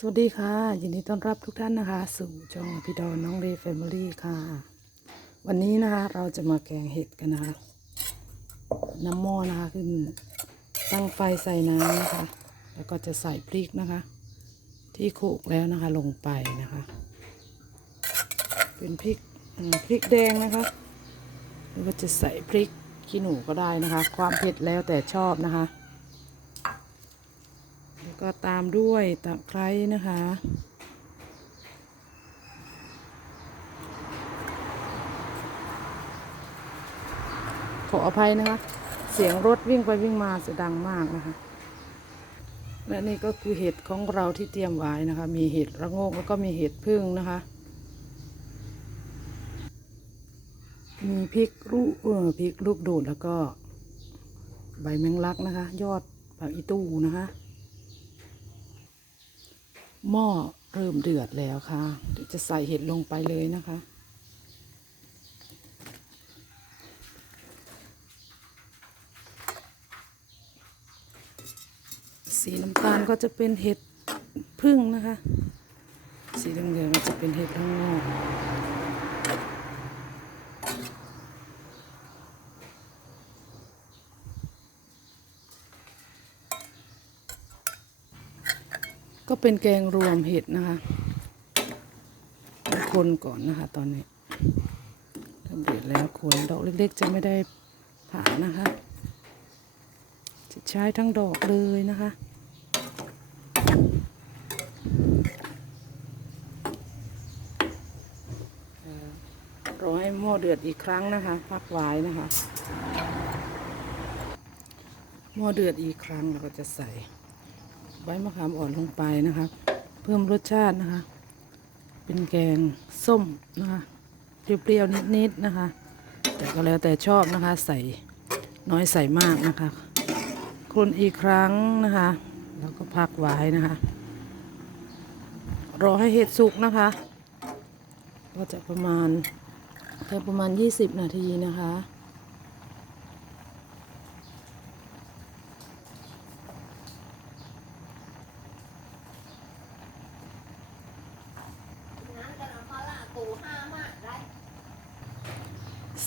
สวัสดีค่ะ ยินดีต้อนรับทุกท่านนะคะ สู่ช่องพี่ดอนน้องเรย์แฟมิลี่ค่ะ วันนี้นะคะเราจะมาแกงเห็ดกันนะคะน้ำหม้อนะคะขึ้นตั้งไฟใส่น้ำนะคะ แล้วก็จะใส่พริกนะคะ ที่โขกแล้วนะคะลงไปนะคะ เป็นพริกพริกแดงนะคะหรือว่าจะใส่พริกขี้หนูก็ได้นะคะ ความเผ็ดแล้วแต่ชอบนะคะ ก็ตามด้วยตะไคร้นะคะ ขออภัยนะคะ เสียงรถวิ่งไปวิ่งมาจะดังมากนะคะ และนี่ก็คือเห็ดของเราที่เตรียมไว้นะคะ มีเห็ดระโงกแล้วก็มีเห็ดพึ่งนะคะ มีพริกลูกเออพริกลูกโดดแล้วก็ใบแมงลักนะคะ ยอดผักอีตู้นะคะ หม้อเริ่มเดือดแล้วค่ะเดี๋ยวจะใส่เห็ดลงไปเลยนะคะ สีน้ำตาลก็จะเป็นเห็ดพึ่งนะคะ สีเหลืองๆก็จะเป็นเห็ดข้างนอก ก็เป็นแกงรวมเห็ดนะคะคนก่อนนะคะ ตอนนี้ทำเดือดแล้วคนดอกเล็กๆ จะไม่ได้ผ่านะคะ จะใช้ทั้งดอกเลยนะคะรอให้หม้อเดือดอีกครั้งนะคะ พักไว้นะคะ หม้อเดือดอีกครั้งเราก็จะใส่ ใบมะขามอ่อนลงไปนะคะ เพิ่มรสชาตินะคะ เป็นแกงส้มนะคะเปรี้ยวๆนิดๆนะคะ แต่ก็แล้วแต่ชอบนะคะ ใส่น้อยใส่มากนะคะคนอีกครั้งนะคะ แล้วก็พักไว้นะคะ รอให้เห็ดสุกนะคะ ก็จะประมาณแค่ประมาณ 20 นาทีนะคะ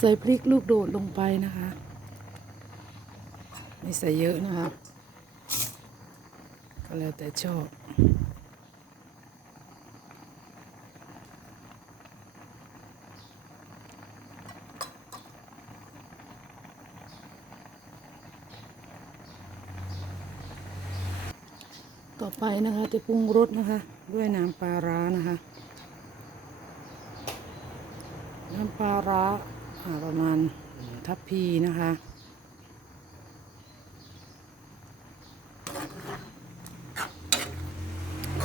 ใส่พริกลูกโดดลงไปนะคะไม่ใส่เยอะนะคะก็แล้วแต่ชอบต่อไปนะคะจะปรุงรสนะคะ ด้วยน้ำปลาร้านะคะ น้ำปลาร้าอ่า ประมาณทัพพีนะคะ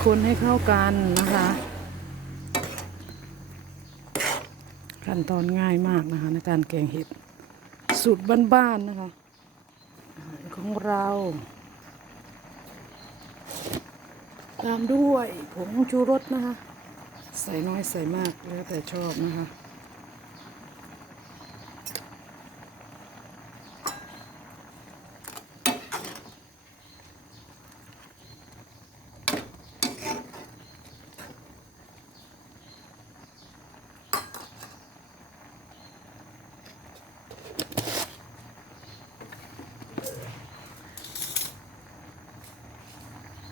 คนให้เข้ากันนะคะ ขั้นตอนง่ายมากนะคะ ในการแกงเห็ดสูตรบ้านๆนะคะของเราตามด้วยผงชูรสนะคะ ใส่น้อยใส่มากแล้วแต่ชอบนะคะ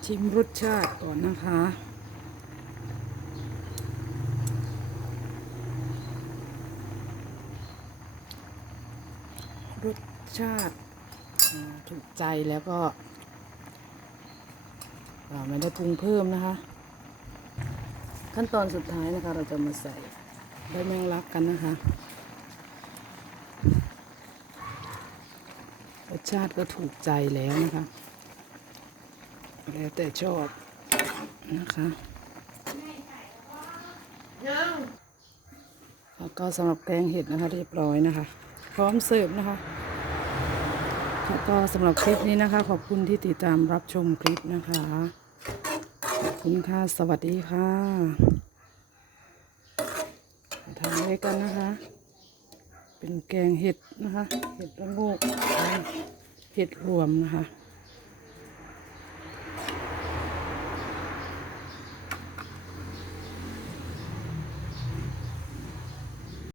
ชิมรสชาติก่อนนะคะ รสชาติถูกใจแล้วก็ไม่ได้ปรุงเพิ่มนะคะ ขั้นตอนสุดท้ายนะคะ เราจะมาใส่ใบแมงลักกันนะคะ รสชาติก็ถูกใจแล้วนะคะ แล้วแต่ชอบนะคะแล้วก็สำหรับแกงเห็ดนะคะ เรียบร้อยนะคะ พร้อมเสิร์ฟนะคะแล้วก็สำหรับคลิปนี้นะคะ ขอบคุณที่ติดตามรับชมคลิปนะคะ ขอบคุณค่ะ สวัสดีค่ะทานด้วยกันนะคะ เป็นแกงเห็ดนะคะ เห็ดระโงกเห็ดรวมนะคะ